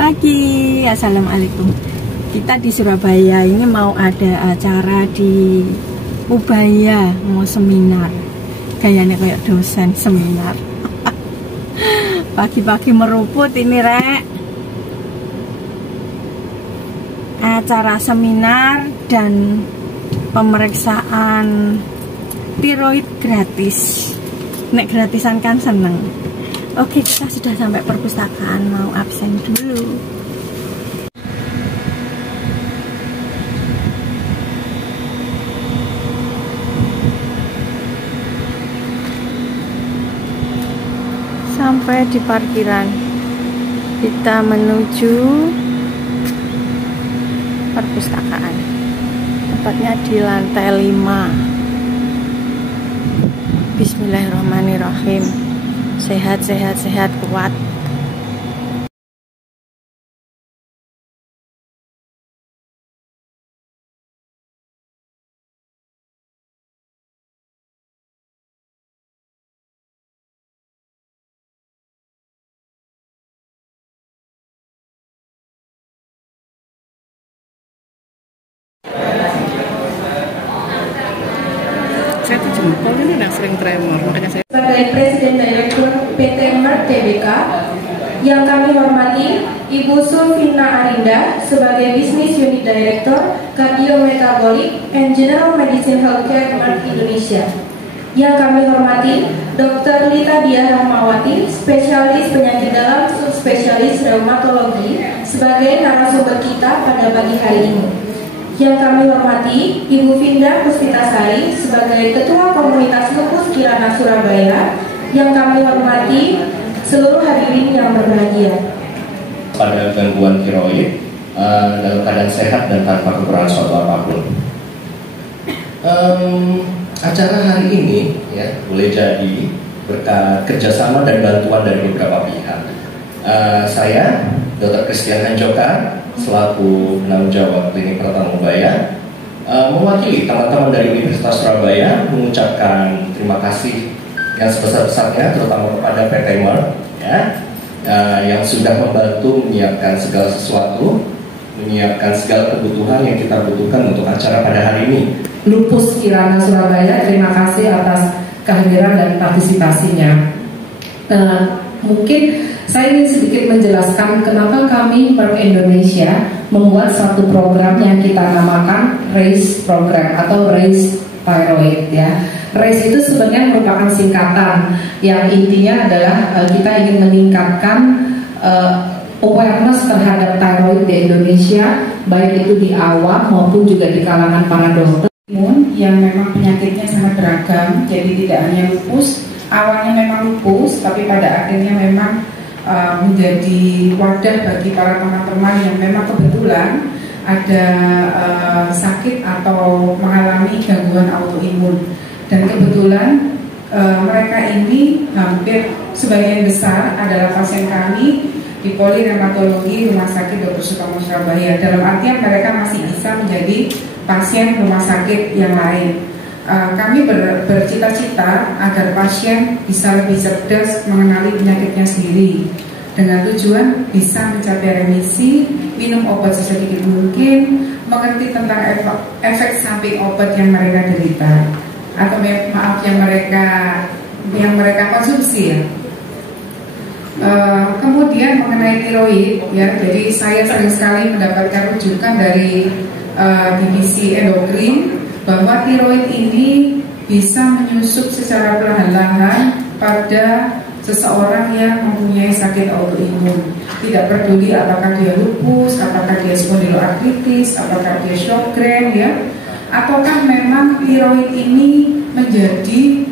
pagi, assalamualaikum. Kita di Surabaya ini mau ada acara di Ubaya, mau seminar. Gayanya kayak dosen seminar. Pagi-pagi meruput ini rek. Acara seminar dan pemeriksaan tiroid gratis. Nek gratisan kan seneng. Oke, kita sudah sampai perpustakaan, mau absen dulu. Sampai di parkiran, kita menuju perpustakaan. Tempatnya di lantai 5. Bismillahirrahmanirrahim. Sehat, sehat, sehat, kuat. Saya tuh jempol ini yang sering tremor, makanya saya sebagai Presiden Direktur PT Merck Tbk, yang kami hormati Ibu Sulfina Arinda sebagai Business Unit Director Cardiometabolic and General Medicine Healthcare Merck Indonesia, yang kami hormati Dr. Lita Diah Rahmawati, spesialis penyakit dalam subspesialis reumatologi sebagai narasumber kita pada pagi hari ini, yang kami hormati Ibu Vinda Puspitasari sebagai Ketua Komunitas Lupus Kirana Surabaya, yang kami hormati seluruh hadirin yang berbahagia. Pada gangguan tiroid dalam keadaan sehat dan tanpa kekurangan suatu apapun. Acara hari ini ya boleh jadi berkat kerjasama dan bantuan dari beberapa pihak. Saya Dr. Christian Hanjoka selaku penanggung jawab Klinik Pratama Ubaya mewakili teman-teman dari Universitas Surabaya mengucapkan terima kasih yang sebesar-besarnya terutama kepada PT Merck ya, yang sudah membantu menyiapkan segala sesuatu, menyiapkan segala kebutuhan yang kita butuhkan untuk acara pada hari ini. Lupus Kirana Surabaya, terima kasih atas kehadiran dan partisipasinya. Mungkin saya ingin sedikit menjelaskan kenapa kami Merck Indonesia membuat satu program yang kita namakan RAISE program atau RAISE Thyroid ya. RAISE itu sebenarnya merupakan singkatan yang intinya adalah kita ingin meningkatkan awareness terhadap thyroid di Indonesia, baik itu di awam maupun juga di kalangan para dokter. Yang memang penyakitnya sangat beragam, jadi tidak hanya lupus. Awalnya memang lupus, tapi pada akhirnya memang menjadi wadah bagi para teman-teman yang memang kebetulan ada sakit atau mengalami gangguan autoimun. Dan kebetulan mereka ini hampir sebagian besar adalah pasien kami di Polireumatologi Rumah Sakit Dr. Sutomo Surabaya. Dalam artian mereka masih bisa menjadi pasien rumah sakit yang lain. Kami bercita-cita agar pasien bisa lebih cerdas mengenali penyakitnya sendiri, dengan tujuan bisa mencapai remisi, minum obat sesedikit mungkin, mengerti tentang efek samping obat yang mereka derita atau maaf yang mereka konsumsi ya. Kemudian mengenai tiroid ya, jadi saya sering sekali mendapatkan rujukan dari divisi endokrin bahwa tiroid ini bisa menyusup secara perlahan-lahan pada seseorang yang mempunyai sakit autoimun. Tidak peduli apakah dia lupus, apakah dia spondyloartritis, apakah dia Sjögren ya, ataukah memang tiroid ini menjadi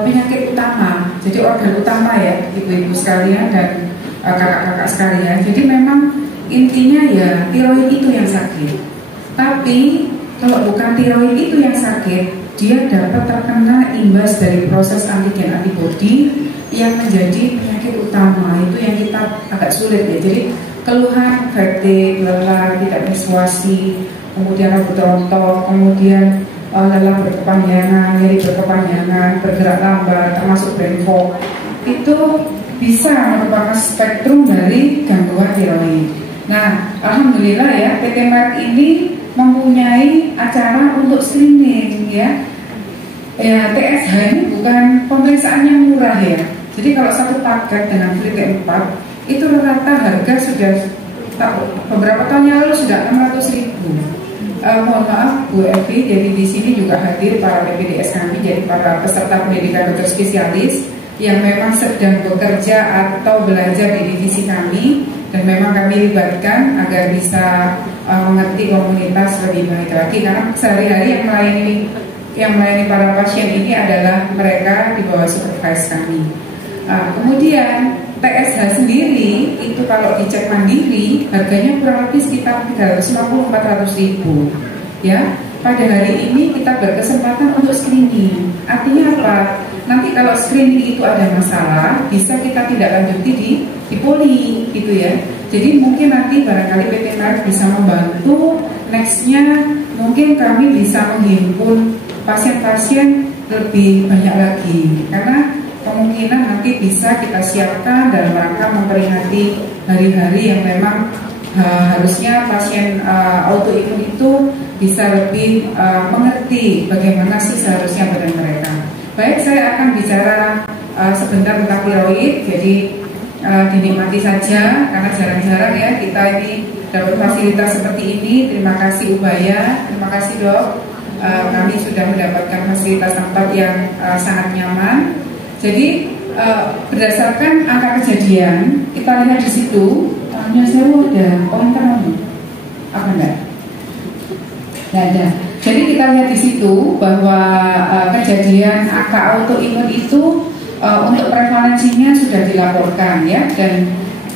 penyakit utama, jadi organ utama ya ibu-ibu sekalian dan kakak-kakak sekalian. Jadi memang intinya ya tiroid itu yang sakit. Tapi kalau bukan tiroid itu yang sakit, dia dapat terkena imbas dari proses antigen antibodi yang menjadi penyakit utama. Itu yang kita agak sulit ya. Jadi keluhan vertig, lelah, tidak menstruasi, kemudian rambut rontok, kemudian lelah berkepanjangan, nyeri berkepanjangan, bergerak lambat, termasuk brain fog, itu bisa merupakan spektrum dari gangguan tiroid. alhamdulillah ya, PT Merck ini mempunyai acara untuk screening ya. TSH ini bukan pemeriksaan yang murah ya. Jadi kalau satu paket dengan free T4 itu rata harga sudah beberapa tahun yang lalu sudah 600.000. Mohon maaf Bu Evi, jadi di sini juga hadir para PPDS kami, jadi para peserta pendidikan dokter spesialis yang memang sedang bekerja atau belajar di divisi kami, dan memang kami libatkan agar bisa mengerti komunitas lebih baik lagi, karena sehari-hari yang melayani para pasien ini adalah mereka di bawah supervise kami. Kemudian TSH sendiri itu kalau dicek mandiri harganya kurang lebih sekitar 350-400.000 ya. Pada hari ini kita berkesempatan untuk screening. Artinya apa? Nanti kalau screening itu ada masalah, bisa kita tidak lanjuti di poli gitu ya. Jadi mungkin nanti barangkali PT Merck bisa membantu nextnya, mungkin kami bisa menghimpun pasien-pasien lebih banyak lagi, karena kemungkinan nanti bisa kita siapkan dalam rangka memperingati hari-hari yang memang harusnya pasien autoimun itu bisa lebih mengerti bagaimana sih seharusnya badan mereka. Baik, saya akan bicara sebentar tentang tiroid, jadi dinikmati saja karena jarang-jarang ya kita ini dapat fasilitas seperti ini. Terima kasih Ubaya, terima kasih Dok. Kami sudah mendapatkan fasilitas tempat yang sangat nyaman. Jadi berdasarkan angka kejadian, kita lihat di situ, hanya saya ada pointer apa enggak? Tidak ada. Jadi kita lihat di situ bahwa kejadian angka autoimun itu untuk prevalensinya sudah dilaporkan ya, dan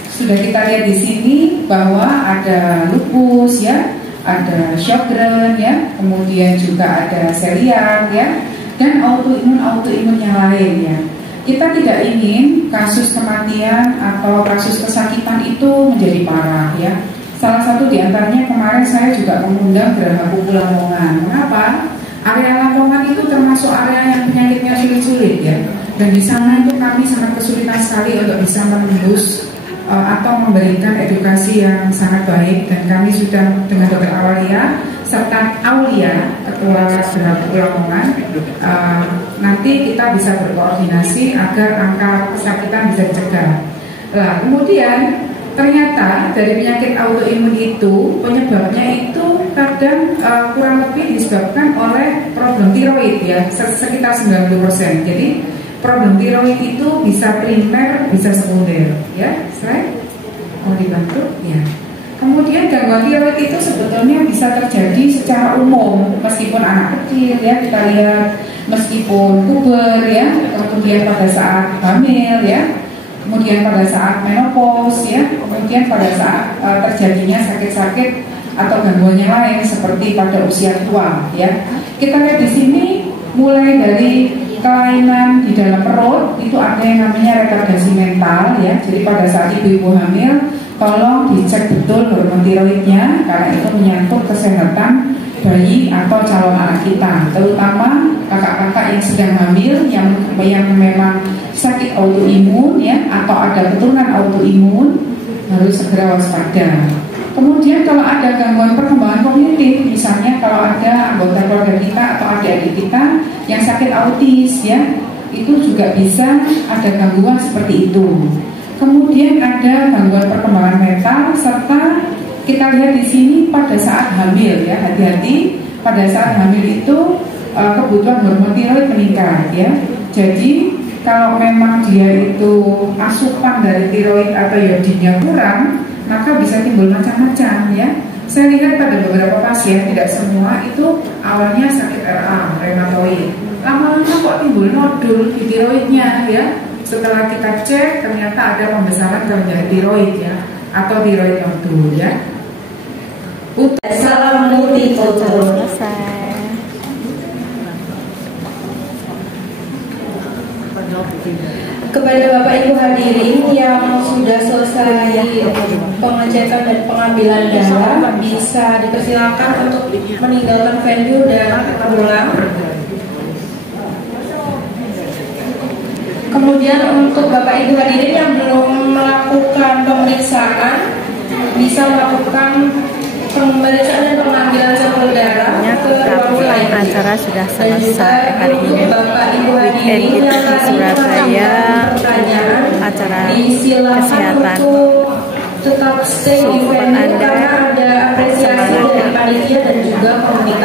sudah kita lihat di sini bahwa ada lupus ya, ada Sjögren ya, kemudian juga ada celiak ya, dan autoimun yang lain ya. Kita tidak ingin kasus kematian atau kasus kesakitan itu menjadi parah ya. Salah satu di antaranya kemarin saya juga mengundang Geraha Kuku Lamongan. Mengapa? Area Lamongan itu termasuk area yang penyakitnya sulit-sulit ya. Dan di sana itu kami sangat kesulitan sekali untuk bisa menembus atau memberikan edukasi yang sangat baik, dan kami sudah dengan Dr. Awalia serta Aulia, Ketua Geraha Kuku Lamongan, nanti kita bisa berkoordinasi agar angka kesakitan bisa dicegah. Nah, kemudian ternyata dari penyakit autoimun itu penyebabnya itu kadang kurang lebih disebabkan oleh problem tiroid ya, sekitar 90%. Jadi problem tiroid itu bisa primer, bisa sekunder ya. Slide mau dibantu ya. Kemudian gangguan tiroid itu sebetulnya bisa terjadi secara umum, meskipun anak kecil ya, kita lihat, meskipun puber ya, kemudian pada saat hamil ya, kemudian pada saat menopause ya, kemudian pada saat terjadinya sakit-sakit atau gangguan yang lain seperti pada usia tua ya. Kita lihat di sini mulai dari kelainan di dalam perut itu ada yang namanya retardasi mental ya. Jadi pada saat ibu-ibu hamil tolong dicek betul hormon tiroidnya, karena itu menyangkut kesehatan bayi atau calon anak kita, terutama kakak-kakak yang sedang hamil yang memang sakit autoimun ya, atau ada keturunan autoimun, harus segera waspada. Kemudian kalau ada gangguan perkembangan kognitif, misalnya kalau ada anggota keluarga kita atau adik-adik kita yang sakit autis ya, itu juga bisa ada gangguan seperti itu. Kemudian ada gangguan perkembangan mental, serta kita lihat di sini pada saat hamil ya, hati-hati pada saat hamil itu kebutuhan hormon tiroid meningkat ya. Jadi kalau memang dia itu asupan dari tiroid atau iodinnya kurang, maka bisa timbul macam-macam ya. Saya lihat pada beberapa pasien, tidak semua itu awalnya sakit RA, rheumatoid, lama-lama kok timbul nodul di tiroidnya ya. Setelah kita cek ternyata ada pembesaran kelenjar tiroid ya, atau tiroid nodul ya. Salam multifoto. Kepada Bapak Ibu hadirin yang sudah selesai pengecekan dan pengambilan darah, bisa dipersilakan untuk meninggalkan venue dan pulang. Kemudian untuk Bapak Ibu hadirin yang belum melakukan pemeriksaan, bisa melakukan pemeriksaan dan pengambilan sampel darah ke ruang VIP. Acara sudah selesai juga hari ini. untuk Bapak Ibu hadirin Weekend yang di tadi Surabaya, pertanyaan, acara disilakan kesehatan. untuk tetap stay di Support venue Anda, karena ada apresiasi semangat. dari panitia dan juga komunitas.